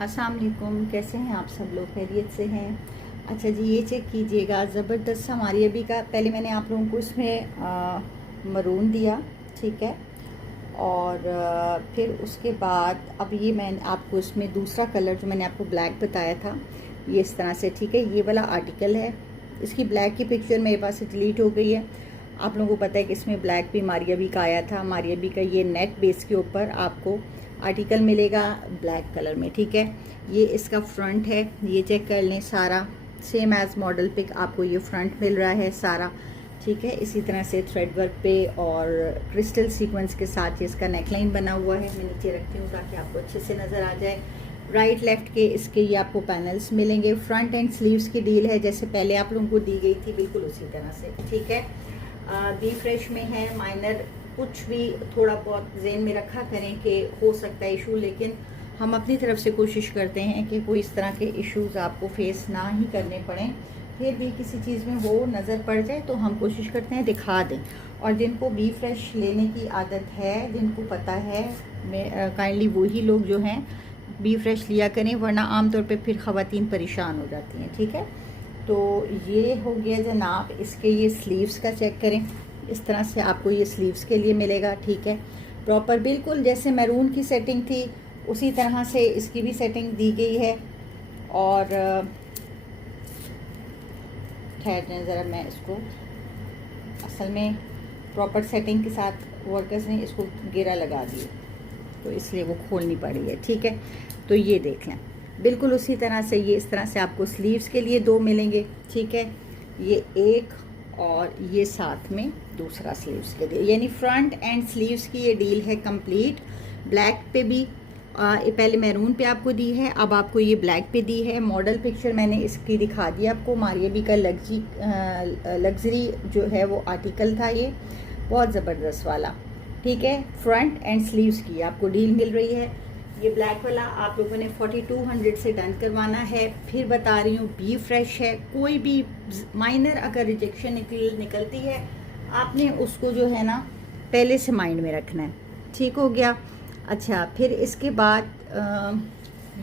अस्सलाम वालेकुम, कैसे हैं आप सब लोग? खैरियत से हैं? अच्छा जी, ये चेक कीजिएगा, ज़बरदस्त हमारी अभी का। पहले मैंने आप लोगों को इसमें मरून दिया, ठीक है, और फिर उसके बाद अब ये मैंने आपको इसमें दूसरा कलर जो मैंने आपको ब्लैक बताया था, ये इस तरह से, ठीक है। ये वाला आर्टिकल है, इसकी ब्लैक की पिक्चर मेरे पास से डिलीट हो गई है। आप लोगों को पता है कि इसमें ब्लैक भी मारिया बी का आया था। मारिया बी का ये नेट बेस के ऊपर आपको आर्टिकल मिलेगा ब्लैक कलर में, ठीक है। ये इसका फ्रंट है, ये चेक कर लें, सारा सेम एज मॉडल पिक आपको ये फ्रंट मिल रहा है सारा, ठीक है। इसी तरह से थ्रेड वर्क पे और क्रिस्टल सीक्वेंस के साथ ये इसका नेकलाइन बना हुआ है। मैं नीचे रखती हूँ ताकि आपको अच्छे से नज़र आ जाए। राइट लेफ्ट के इसके ये आपको पैनल्स मिलेंगे। फ्रंट एंड स्लीव्स की डील है जैसे पहले आप लोगों को दी गई थी, बिल्कुल उसी तरह से, ठीक है। बी फ्रेश में है, माइनर कुछ भी थोड़ा बहुत ज़हन में रखा करें कि हो सकता है इशू, लेकिन हम अपनी तरफ से कोशिश करते हैं कि कोई इस तरह के इश्यूज आपको फेस ना ही करने पड़ें। फिर भी किसी चीज़ में वो नज़र पड़ जाए तो हम कोशिश करते हैं दिखा दें। और जिनको बी फ्रेश लेने की आदत है, जिनको पता है, मैं काइंडली वही लोग जो हैं बी फ्रेश लिया करें, वरना आमतौर पे फिर ख़वातीन परेशान हो जाती हैं, ठीक है। तो ये हो गया जनाब। इसके ये स्लीव्स का चेक करें, इस तरह से आपको ये स्लीव्स के लिए मिलेगा, ठीक है। प्रॉपर बिल्कुल जैसे मैरून की सेटिंग थी उसी तरह से इसकी भी सेटिंग दी गई है। और ठहर जाए ज़रा, मैं इसको असल में प्रॉपर सेटिंग के साथ वर्कर्स ने इसको घेरा लगा दिया तो इसलिए वो खोलनी पड़ी है, ठीक है। तो ये देख लें, बिल्कुल उसी तरह से ये इस तरह से आपको स्लीव्स के लिए दो मिलेंगे, ठीक है। ये एक और ये साथ में दूसरा स्लीव्स के लिए, यानी फ्रंट एंड स्लीव्स की ये डील है कंप्लीट। ब्लैक पे भी पहले मैरून पे आपको दी है, अब आपको ये ब्लैक पे दी है। मॉडल पिक्चर मैंने इसकी दिखा दी आपको। मारिया बी का लग्जरी जो है वो आर्टिकल था, ये बहुत ज़बरदस्त वाला, ठीक है। फ्रंट एंड स्लीव्स की आपको डील मिल रही है। ये ब्लैक वाला आप लोगों ने 4200 से डन करवाना है। फिर बता रही हूँ, बी फ्रेश है, कोई भी माइनर अगर रिजेक्शन निकलती है आपने उसको जो है ना पहले से माइंड में रखना है, ठीक हो गया। अच्छा, फिर इसके बाद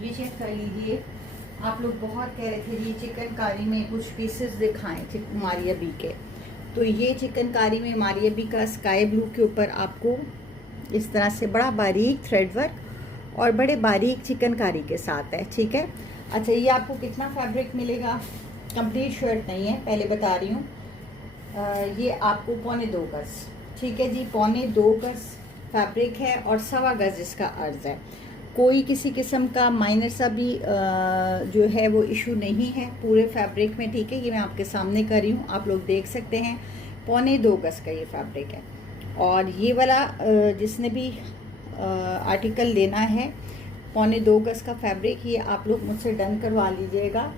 ये चेक कर लीजिए। आप लोग बहुत कह रहे थे ये चिकनकारी में कुछ पीसेस दिखाएं मारिया बी के, तो ये चिकनकारी में मारिया बी का स्काई ब्लू के ऊपर आपको इस तरह से बड़ा बारीक थ्रेड वर्क और बड़े बारीक चिकनकारी के साथ है, ठीक है। अच्छा, ये आपको कितना फैब्रिक मिलेगा? कंप्लीट शर्ट नहीं है, पहले बता रही हूँ। ये आपको 2.25 गज, ठीक है जी, 2.25 गज फैब्रिक है और 1.25 गज इसका अर्ज है। कोई किसी किस्म का माइनर सा भी जो है वो इशू नहीं है पूरे फैब्रिक में, ठीक है। ये मैं आपके सामने कर रही हूँ, आप लोग देख सकते हैं। 2.25 गज का ये फैब्रिक है। और ये वाला जिसने भी आर्टिकल लेना है 2.25 गज का फैब्रिक, ये आप लोग मुझसे डन करवा लीजिएगा।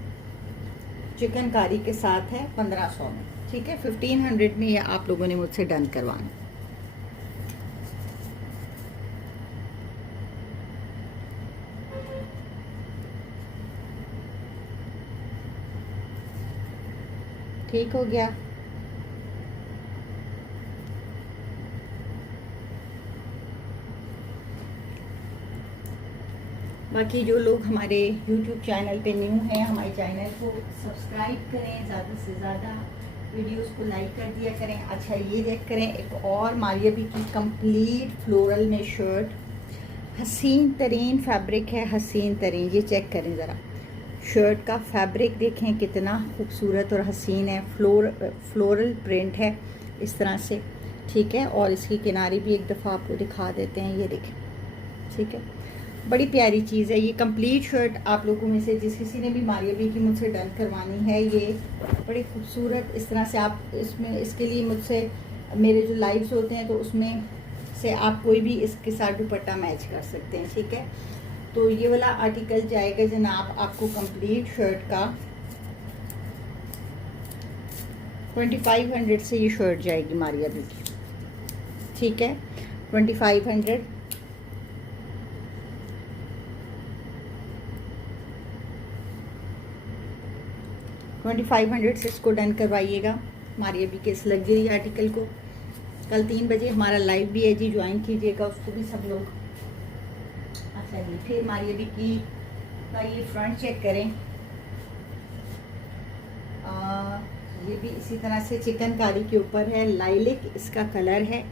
चिकनकारी के साथ है 1500 में, ठीक है। 1500 में ये आप लोगों ने मुझसे डन करवाना। ठीक हो गया। बाकी जो लोग हमारे YouTube चैनल पे न्यू हैं, हमारे चैनल को सब्सक्राइब करें, ज़्यादा से ज़्यादा वीडियोस को लाइक कर दिया करें। अच्छा, ये देख करें, एक और मारिया बी की कंप्लीट फ्लोरल में शर्ट, हसीन तरीन फैब्रिक है, हसीन तरीन। ये चेक करें ज़रा, शर्ट का फैब्रिक देखें कितना खूबसूरत और हसीन है। फ्लोरल प्रिंट है इस तरह से, ठीक है। और इसकी किनारी भी एक दफ़ा आपको दिखा देते हैं, ये देखें, ठीक है। बड़ी प्यारी चीज़ है ये कंप्लीट शर्ट। आप लोगों में से जिस किसी ने भी मारिया बी की मुझसे डन करवानी है, ये बड़ी खूबसूरत इस तरह से आप इसमें इसके लिए मुझसे मेरे जो लाइव्स होते हैं तो उसमें से आप कोई भी इसके साथ दुपट्टा मैच कर सकते हैं, ठीक है। तो ये वाला आर्टिकल जाएगा जनाब आपको कंप्लीट शर्ट का 2500 से ये शर्ट जाएगी मारिया बी की, ठीक है। 2500 2500 से इसको डन करवाइएगा मारिया बी के इस लग्जरी आर्टिकल को। कल 3 बजे हमारा लाइव भी है जी, ज्वाइन कीजिएगा उसको भी सब लोग। अच्छा जी, फिर मारिया बी की का ये फ्रंट चेक करें। ये भी इसी तरह से चिकनकारी के ऊपर है, लाइलिक इसका कलर है,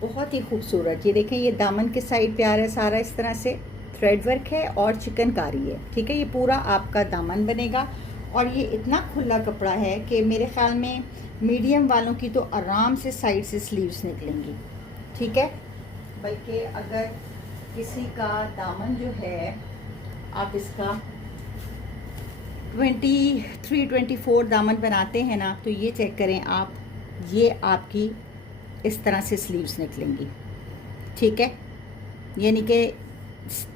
बहुत ही खूबसूरत। ये देखें, ये दामन के साइड पे आ रहा है सारा इस तरह से थ्रेड वर्क है और चिकनकारी है, ठीक है। ये पूरा आपका दामन बनेगा और ये इतना खुला कपड़ा है कि मेरे ख्याल में मीडियम वालों की तो आराम से साइड से स्लीव्स निकलेंगी, ठीक है। बल्कि अगर किसी का दामन जो है आप इसका 23-24 दामन बनाते हैं ना, तो ये चेक करें आप, ये आपकी इस तरह से स्लीव्स निकलेंगी, ठीक है। यानी कि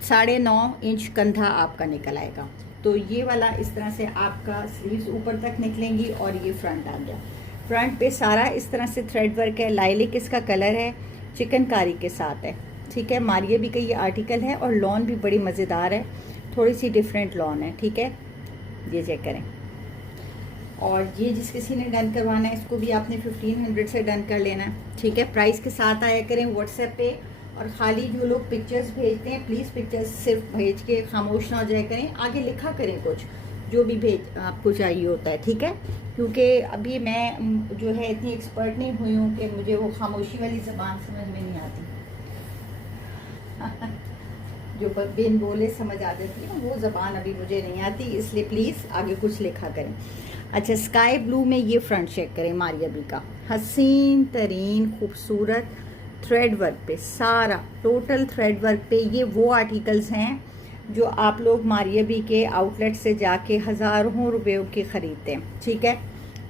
9.5 इंच कंधा आपका निकल आएगा। तो ये वाला इस तरह से आपका स्लीव्स ऊपर तक निकलेंगी और ये फ्रंट आ गया। फ्रंट पे सारा इस तरह से थ्रेड वर्क है, लाइलिक इसका कलर है, चिकनकारी के साथ है, ठीक है। मारिया भी का ये आर्टिकल है और लॉन भी बड़ी मज़ेदार है, थोड़ी सी डिफरेंट लॉन है, ठीक है। ये चेक करें। और ये जिस किसी ने डन करवाना है इसको भी आपने 1500 से डन कर लेना है, ठीक है। प्राइस के साथ आया करें व्हाट्सएप पे। और ख़ाली जो लोग पिक्चर्स भेजते हैं प्लीज़ पिक्चर्स सिर्फ भेज के खामोश ना हो जाए करें, आगे लिखा करें कुछ जो भी भेज आपको चाहिए होता है, ठीक है। क्योंकि अभी मैं जो है इतनी एक्सपर्ट नहीं हुई हूँ कि मुझे वो खामोशी वाली ज़बान समझ में नहीं आती जो बिन बोले समझ आ जाती है वो ज़बान अभी मुझे नहीं आती, इसलिए प्लीज़ आगे कुछ लिखा करें। अच्छा, स्काई ब्लू में ये फ्रंट चेक करें मारिया बी का, हसीन तरीन खूबसूरत थ्रेड वर्क पे, सारा टोटल थ्रेड वर्क पे। ये वो आर्टिकल्स हैं जो आप लोग मारिया बी के आउटलेट से जाके हज़ारों रुपयों की ख़रीदते हैं, ठीक है।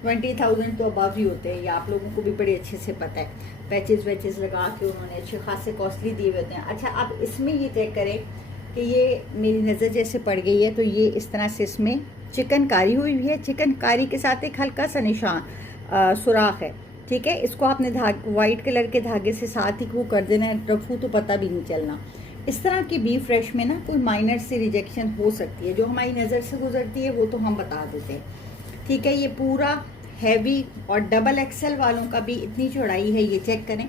20,000 तो अबव ही होते हैं, ये आप लोगों को भी बड़े अच्छे से पता है। पैचेस वैचेस लगा के उन्होंने अच्छे खासे कॉस्टली दिए हुए होते हैं। अच्छा, आप इसमें ये चेक करें कि ये मेरी नज़र जैसे पड़ गई है, तो ये इस तरह से इसमें चिकनकारी हुई हुई है, चिकनकारी के साथ एक हल्का सा निशान सुराख है, ठीक है। इसको आपने वाइट कलर के धागे से साथ ही वो कर देना है, रफू तो पता भी नहीं चलना। इस तरह की बी फ्रेश में ना कोई माइनर सी रिजेक्शन हो सकती है, जो हमारी नज़र से गुजरती है वो तो हम बता देते हैं, ठीक है। ये पूरा हैवी और डबल एक्सेल वालों का भी इतनी चौड़ाई है, ये चेक करें।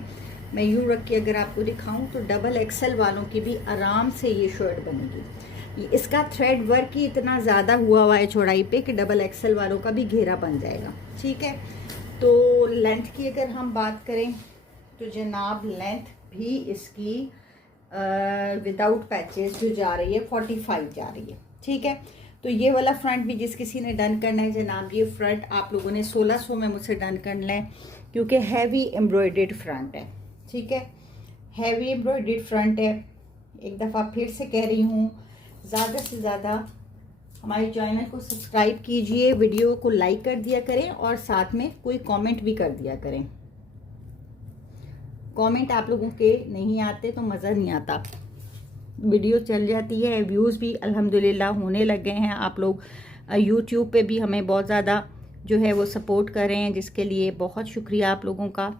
मैं यूँ रख के अगर आपको दिखाऊं तो डबल एक्सेल वालों की भी आराम से ये शर्ट बनेगी। इसका थ्रेड वर्क ही इतना ज़्यादा हुआ है चौड़ाई पे कि डबल एक्सेल वालों का भी घेरा बन जाएगा, ठीक है। तो लेंथ की अगर हम बात करें तो जनाब लेंथ भी इसकी विदाउट पैचेस जो जा रही है 45 जा रही है, ठीक है। तो ये वाला फ्रंट भी जिस किसी ने डन करना है जनाब, ये फ्रंट आप लोगों ने 1600 में मुझसे डन कर लें, क्योंकि हैवी एम्ब्रॉयडर्ड फ्रंट है, ठीक है। हैवी एम्ब्रॉयडर्ड फ्रंट है। एक दफ़ा फिर से कह रही हूँ, ज़्यादा से ज़्यादा हमारे चैनल को सब्सक्राइब कीजिए, वीडियो को लाइक कर दिया करें और साथ में कोई कमेंट भी कर दिया करें। कमेंट आप लोगों के नहीं आते तो मज़ा नहीं आता, वीडियो चल जाती है, व्यूज़ भी अल्हम्दुलिल्लाह होने लग गए हैं। आप लोग यूट्यूब पे भी हमें बहुत ज़्यादा जो है वो सपोर्ट कर रहे हैं, जिसके लिए बहुत शुक्रिया आप लोगों का।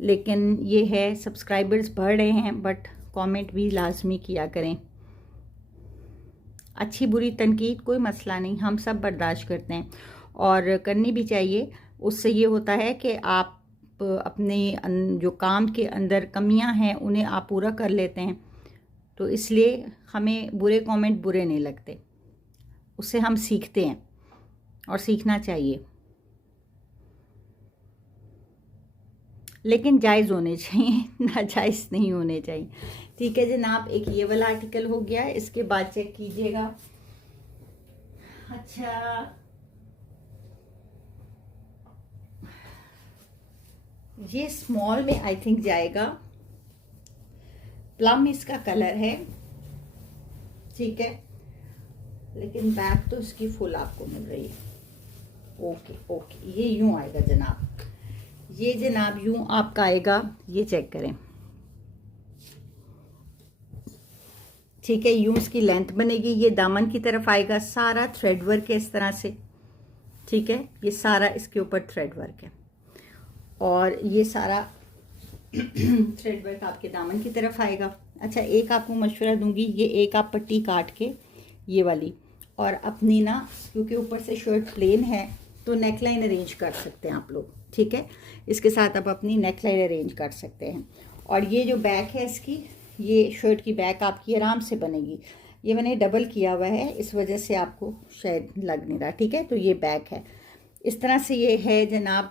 लेकिन ये है सब्सक्राइबर्स बढ़ रहे हैं, बट कमेंट भी लाजमी किया करें। अच्छी बुरी तनकीद कोई मसला नहीं, हम सब बर्दाश्त करते हैं और करनी भी चाहिए। उससे ये होता है कि आप अपने जो काम के अंदर कमियां हैं उन्हें आप पूरा कर लेते हैं, तो इसलिए हमें बुरे कमेंट बुरे नहीं लगते, उससे हम सीखते हैं और सीखना चाहिए, लेकिन जायज़ होने चाहिए, नाजायज़ नहीं होने चाहिए, ठीक है जनाब। एक ये वाला आर्टिकल हो गया, इसके बाद चेक कीजिएगा। अच्छा, ये स्मॉल में आई थिंक जाएगा, प्लम इसका कलर है, ठीक है। लेकिन बैक तो इसकी फुल आपको मिल रही है। ओके ओके, ये यूं आएगा जनाब, ये जनाब यूं आपका आएगा, ये चेक करें, ठीक है। यूं इसकी लेंथ बनेगी, ये दामन की तरफ आएगा, सारा थ्रेड वर्क है इस तरह से, ठीक है। ये सारा इसके ऊपर थ्रेड वर्क है और ये सारा थ्रेड वर्क आपके दामन की तरफ आएगा। अच्छा, एक आपको मशवरा दूंगी, ये एक आप पट्टी काट के ये वाली, और अपनी ना, क्योंकि ऊपर से शर्ट प्लेन है तो नेकलाइन अरेंज कर सकते हैं आप लोग, ठीक है। इसके साथ आप अपनी नेकलाइन अरेंज कर सकते हैं। और ये जो बैक है इसकी, ये शर्ट की बैक आपकी आराम से बनेगी, ये मैंने डबल किया हुआ है, इस वजह से आपको शायद लग नहीं रहा। ठीक है, तो ये बैक है, इस तरह से ये है जनाब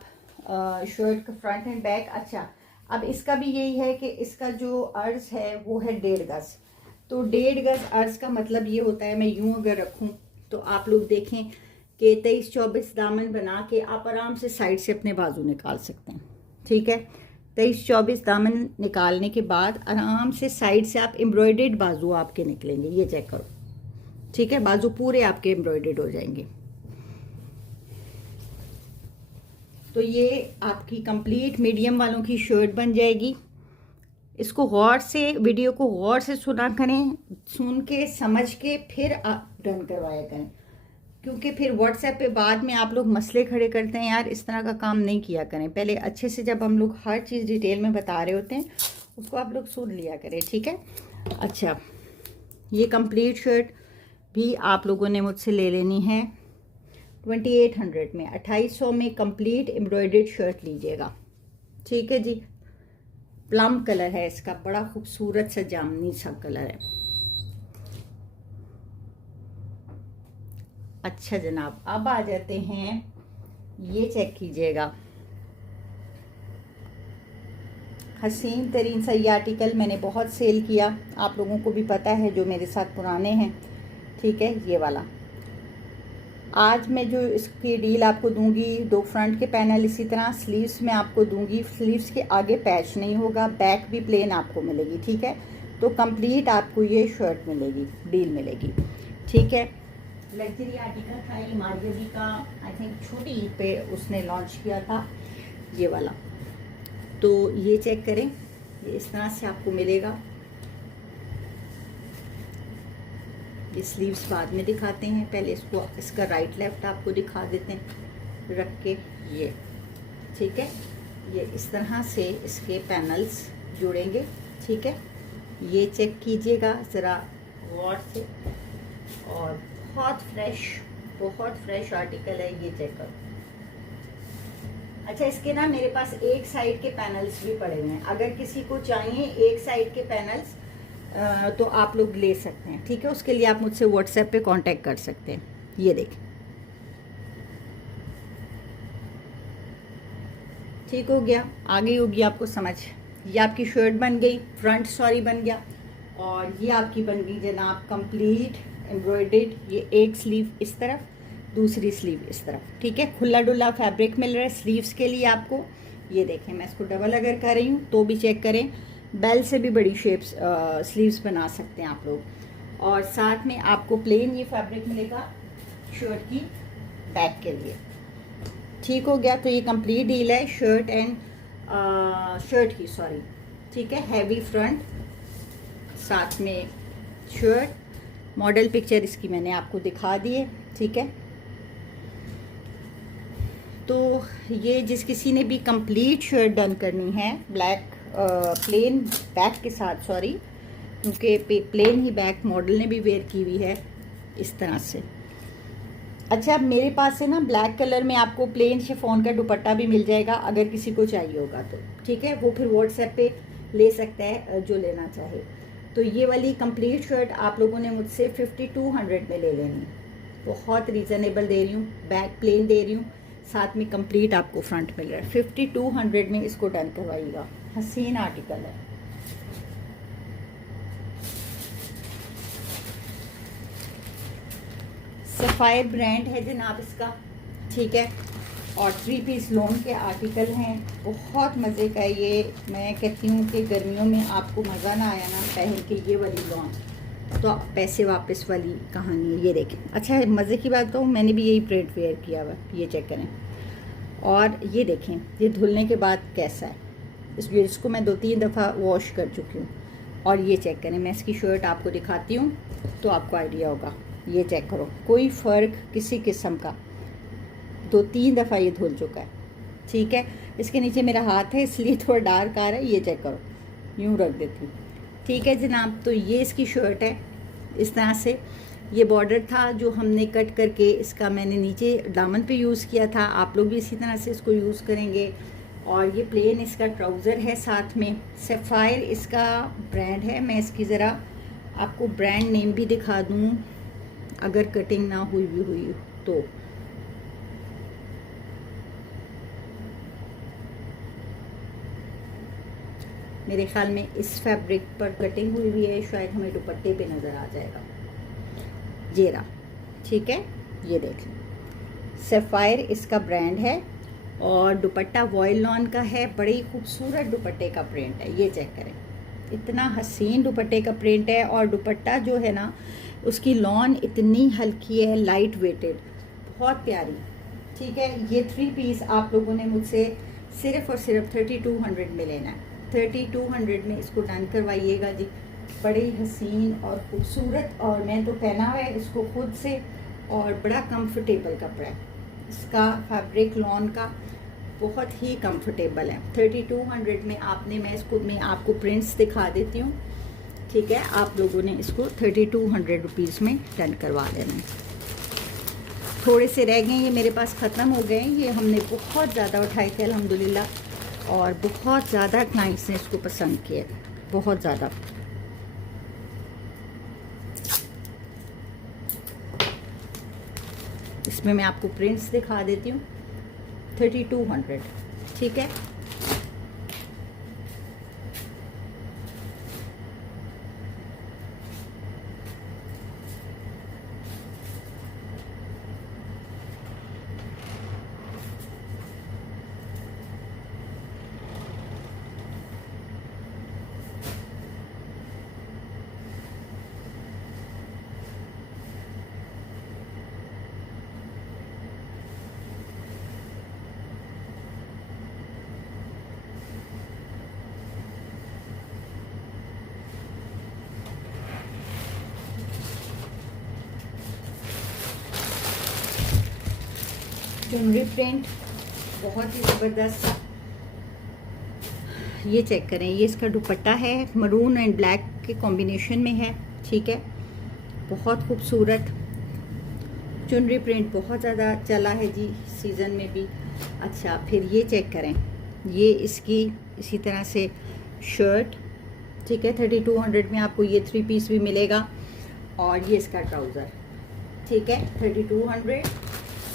शर्ट का फ्रंट एंड बैक। अच्छा, अब इसका भी यही है कि इसका जो अर्ज है वो है 1.5 गज। तो 1.5 गज अर्ज का मतलब ये होता है, मैं यूं अगर रखूं तो आप लोग देखें कि 23-24 दामन बना के आप आराम से साइड से अपने बाजू निकाल सकते हैं। ठीक है, 23-24 दामन निकालने के बाद आराम से साइड से आप एम्ब्रॉयडर्ड बाजू आपके निकलेंगे, ये चेक करो। ठीक है, बाजू पूरे आपके एम्ब्रॉयडर्ड हो जाएंगे। तो ये आपकी कंप्लीट मीडियम वालों की शर्ट बन जाएगी। इसको गौर से, वीडियो को गौर से सुना करें, सुन के समझ के फिर आप डन करवाया करें, क्योंकि फिर व्हाट्सएप पे बाद में आप लोग मसले खड़े करते हैं। यार इस तरह का काम नहीं किया करें, पहले अच्छे से जब हम लोग हर चीज़ डिटेल में बता रहे होते हैं उसको आप लोग सुन लिया करें। ठीक है, अच्छा ये कंप्लीट शर्ट भी आप लोगों ने मुझसे ले लेनी है 2800 में, 2800 में कंप्लीट एम्ब्रॉयडर्ड शर्ट लीजिएगा। ठीक है जी, प्लम कलर है इसका, बड़ा खूबसूरत सा जामनी सा कलर है। अच्छा जनाब, अब आ जाते हैं, ये चेक कीजिएगा, हसीन तरीन सा ये आर्टिकल मैंने बहुत सेल किया, आप लोगों को भी पता है जो मेरे साथ पुराने हैं। ठीक है, ये वाला आज मैं जो इसकी डील आपको दूंगी, 2 फ्रंट के पैनल, इसी तरह स्लीव्स में आपको दूंगी। स्लीव्स के आगे पैच नहीं होगा, बैक भी प्लेन आपको मिलेगी। ठीक है, तो कंप्लीट आपको ये शर्ट मिलेगी, डील मिलेगी। ठीक है, लग्जरी आर्टिकल था ये, मार्गेरी का आई थिंक छोटी ईद पे उसने लॉन्च किया था ये वाला। तो ये चेक करें, ये इस तरह से आपको मिलेगा। ये स्लीव्स बाद में दिखाते हैं, पहले इसको, इसका राइट लेफ्ट आपको दिखा देते हैं रख के। ये ठीक है, ये इस तरह से इसके पैनल्स जुड़ेंगे। ठीक है, ये चेक कीजिएगा ज़रा गौर से, और बहुत फ्रेश आर्टिकल है, ये चेक करो। अच्छा, इसके ना मेरे पास एक साइड के पैनल्स भी पड़े हुए हैं, अगर किसी को चाहिए एक साइड के पैनल्स तो आप लोग ले सकते हैं। ठीक है, उसके लिए आप मुझसे व्हाट्सएप पे कांटेक्ट कर सकते हैं। ये देखें, ठीक हो गया, आ गई होगी आपको समझ। ये आपकी शर्ट बन गई, फ्रंट सॉरी बन गया, और ये आपकी बन गई जनाब कंप्लीट एम्ब्रॉयडर्ड। ये एक स्लीव इस तरफ, दूसरी स्लीव इस तरफ। ठीक है, खुला डुला फैब्रिक मिल रहा है स्लीव्स के लिए आपको। ये देखें, मैं इसको डबल अगर कर रही हूँ तो भी चेक करें, बेल से भी बड़ी शेप्स स्लीव्स बना सकते हैं आप लोग। और साथ में आपको प्लेन ये फैब्रिक मिलेगा शर्ट की बैक के लिए। ठीक हो गया, तो ये कंप्लीट डील है शर्ट एंड शर्ट की, सॉरी। ठीक है, हैवी फ्रंट, साथ में शर्ट, मॉडल पिक्चर इसकी मैंने आपको दिखा दी है। ठीक है, तो ये जिस किसी ने भी कंप्लीट शर्ट डन करनी है ब्लैक प्लेन बैक के साथ, सॉरी, क्योंकि प्लेन ही बैक मॉडल ने भी वेयर की हुई है इस तरह से। अच्छा, अब मेरे पास है ना ब्लैक कलर में आपको प्लेन शिफॉन का दुपट्टा भी मिल जाएगा, अगर किसी को चाहिए होगा तो। ठीक है, वो फिर व्हाट्सएप पे ले सकता है जो लेना चाहे। तो ये वाली कंप्लीट शर्ट आप लोगों ने मुझसे 5200 में ले लेनी, बहुत रीज़नेबल दे रही हूँ, बैक प्लेन दे रही हूँ, साथ में कंप्लीट आपको फ्रंट मिल रहा है। 5200 में इसको डन करवाइएगा, हसीन आर्टिकल है। सफ़ायर ब्रांड है जनाब इसका। ठीक है, और 3 पीस लॉन्ग के आर्टिकल हैं, बहुत मज़े का ये। मैं कहती हूँ कि गर्मियों में आपको मज़ा ना आया ना पहन के ये वाली लॉन्ग, तो पैसे वापस वाली कहानी है। ये देखें, अच्छा मज़े की बात तो मैंने भी यही प्रिंट वेयर किया हुआ, ये चेक करें। और ये देखें, ये धुलने के बाद कैसा है, इसको मैं 2-3 दफ़ा वॉश कर चुकी हूँ। और ये चेक करें, मैं इसकी शर्ट आपको दिखाती हूँ तो आपको आइडिया होगा। ये चेक करो, कोई फ़र्क किसी किस्म का, 2-3 दफ़ा ये धुल चुका है। ठीक है, इसके नीचे मेरा हाथ है इसलिए थोड़ा डार्क आ रहा है, ये चेक करो, यूँ रख देती हूँ। ठीक है जनाब, तो ये इसकी शर्ट है इस तरह से। ये बॉर्डर था जो हमने कट करके इसका मैंने नीचे दामन पे यूज़ किया था, आप लोग भी इसी तरह से इसको यूज़ करेंगे। और ये प्लेन इसका ट्राउज़र है, साथ में सफ़ायर इसका ब्रांड है। मैं इसकी ज़रा आपको ब्रांड नेम भी दिखा दूँ अगर कटिंग ना हुई तो। मेरे ख्याल में इस फैब्रिक पर कटिंग हुई है, शायद हमें दुपट्टे पे नज़र आ जाएगा। ये रहा, ठीक है, ये देख लें, सफ़ायर इसका ब्रांड है और दुपट्टा वॉयल लॉन का है। बड़ी खूबसूरत दुपट्टे का प्रिंट है, ये चेक करें, इतना हसीन दुपट्टे का प्रिंट है। और दुपट्टा जो है ना, उसकी लॉन इतनी हल्की है, लाइट वेटेड, बहुत प्यारी, ठीक है। ये 3 पीस आप लोगों ने मुझसे सिर्फ़ और सिर्फ 3200 में लेना है। 3200 में इसको डन करवाइएगा जी। बड़ी हसीन और ख़ूबसूरत, और मैं तो पहना हुआ है इसको खुद से, और बड़ा कंफर्टेबल कपड़ा है। इसका फैब्रिक लॉन का बहुत ही कंफर्टेबल है। 3200 में मैं आपको प्रिंट्स दिखा देती हूँ, ठीक है। आप लोगों ने इसको 3200 रुपीज़ में डन करवा लेना है। थोड़े से रह गए, ये मेरे पास ख़त्म हो गए। ये हमने बहुत ज़्यादा उठाए थे अल्हम्दुलिल्लाह, और बहुत ज़्यादा क्लाइंट्स ने इसको पसंद किया, बहुत ज़्यादा। इसमें मैं आपको प्रिंट्स दिखा देती हूँ। 3200, ठीक है। चुनरी प्रिंट बहुत ही ज़बरदस्त, ये चेक करें। ये इसका दुपट्टा है, मरून एंड ब्लैक के कॉम्बिनेशन में है, ठीक है। बहुत खूबसूरत चुनरी प्रिंट बहुत ज़्यादा चला है जी सीज़न में भी। अच्छा, फिर ये चेक करें, ये इसकी इसी तरह से शर्ट, ठीक है। 3200 में आपको ये 3 पीस भी मिलेगा, और ये इसका ट्राउज़र, ठीक है। 3200।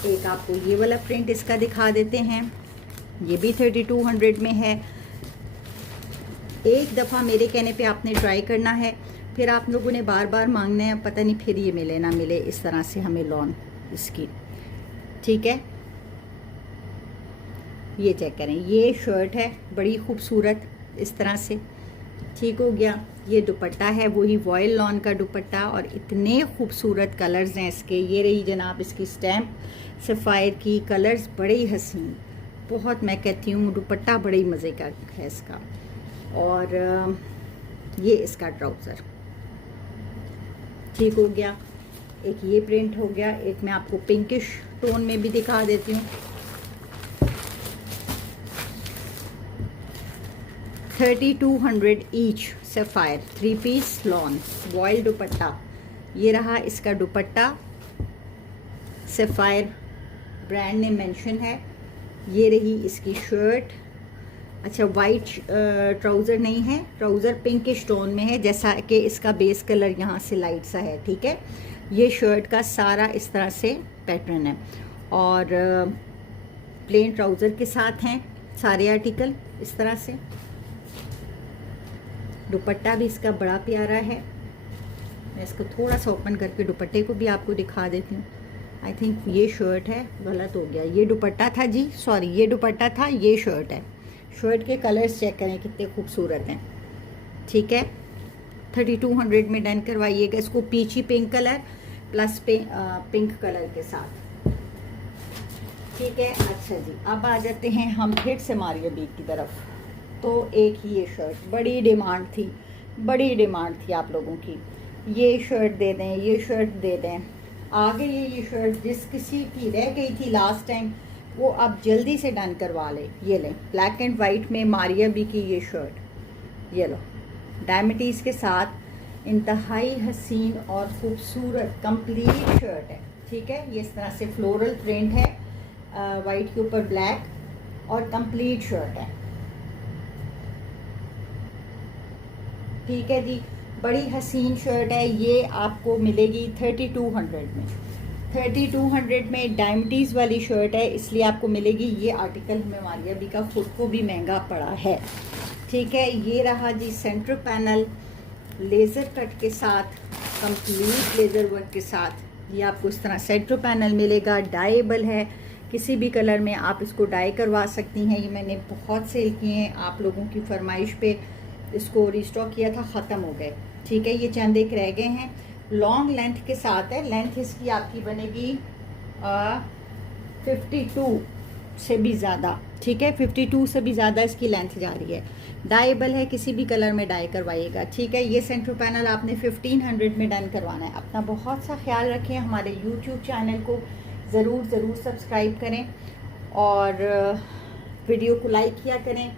एक आपको ये वाला प्रिंट इसका दिखा देते हैं, ये भी 3200 में है। एक दफ़ा मेरे कहने पे आपने ट्राई करना है, फिर आप लोगों ने बार बार मांगना है, पता नहीं फिर ये मिले ना मिले, इस तरह से हमें लॉन इसकी, ठीक है। ये चेक करें, ये शर्ट है बड़ी खूबसूरत इस तरह से, ठीक हो गया। ये दुपट्टा है वही वॉयल लॉन का दुपट्टा, और इतने खूबसूरत कलर्स हैं इसके। ये रही जनाब इसकी स्टैम्प सफ़ायर की, कलर्स बड़े ही हसीन, बहुत, मैं कहती हूँ दुपट्टा बड़े मज़े का है इसका। और ये इसका ट्राउज़र, ठीक हो गया। एक ये प्रिंट हो गया, एक मैं आपको पिंकिश टोन में भी दिखा देती हूँ। 3200 each Sapphire 3 piece lawn voile dupatta. ये रहा इसका दुपट्टा, सफ़ायर ब्रांड ने मेंशन है। ये रही इसकी शर्ट। अच्छा, वाइट ट्राउज़र नहीं है, ट्राउज़र पिंकिश टोन में है, जैसा कि इसका बेस कलर यहाँ से लाइट सा है, ठीक है। ये शर्ट का सारा इस तरह से पैटर्न है, और प्लेन ट्राउज़र के साथ हैं सारे आर्टिकल इस तरह से। दुपट्टा भी इसका बड़ा प्यारा है। मैं इसको थोड़ा सा ओपन करके दुपट्टे को भी आपको दिखा देती हूँ। आई थिंक ये शर्ट है, गलत हो गया, ये दुपट्टा था जी, सॉरी, ये दुपट्टा था, ये शर्ट है। शर्ट के कलर्स चेक करें कितने खूबसूरत हैं, ठीक है। 3200 में डन करवाइएगा इसको, peachy pink colour plus pink colour के साथ, ठीक है। अच्छा जी, अब आ जाते हैं हम फिर से मारिया बीक की तरफ। तो एक ये शर्ट बड़ी डिमांड थी आप लोगों की, ये शर्ट दे दें, ये शर्ट दे दें। आ गई है ये शर्ट, जिस किसी की रह गई थी लास्ट टाइम, वो अब जल्दी से डन करवा ले। ये लें, ब्लैक एंड वाइट में मारिया बी की ये शर्ट, ये लो, डायमिटीज़ के साथ इंतहाई हसीन और ख़ूबसूरत कंप्लीट शर्ट है, ठीक है। ये इस तरह से फ्लोरल प्रिंट है, वाइट के ऊपर ब्लैक, और कंप्लीट शर्ट है, ठीक है जी। बड़ी हसीन शर्ट है, ये आपको मिलेगी 3200 में। 3200 में डायमंडीज़ वाली शर्ट है, इसलिए आपको मिलेगी। ये आर्टिकल हमें मारिया बी का खुद को भी महंगा पड़ा है, ठीक है। ये रहा जी सेंटर पैनल लेज़र कट के साथ, कंप्लीट लेज़र वर्क के साथ। ये आपको इस तरह सेंटर पैनल मिलेगा, डाइएबल है, किसी भी कलर में आप इसको डाई करवा सकती हैं। ये मैंने बहुत सेल किए हैं, आप लोगों की फरमाइश पे इसको रिस्टॉक किया था, ख़त्म हो गए, ठीक है। ये चंद एक रह गए हैं। लॉन्ग लेंथ के साथ है, लेंथ इसकी आपकी बनेगी 52 से भी ज़्यादा, ठीक है। 52 से भी ज़्यादा इसकी लेंथ जा रही है। डाइएबल है, किसी भी कलर में डाई करवाइएगा, ठीक है। ये सेंटर पैनल आपने 1500 में डन करवाना है। अपना बहुत सा ख्याल रखें, हमारे यूट्यूब चैनल को ज़रूर सब्सक्राइब करें और वीडियो को लाइक किया करें।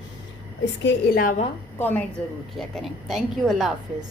इसके अलावा कमेंट ज़रूर किया करें। थैंक यू, अल्लाह हाफिज़।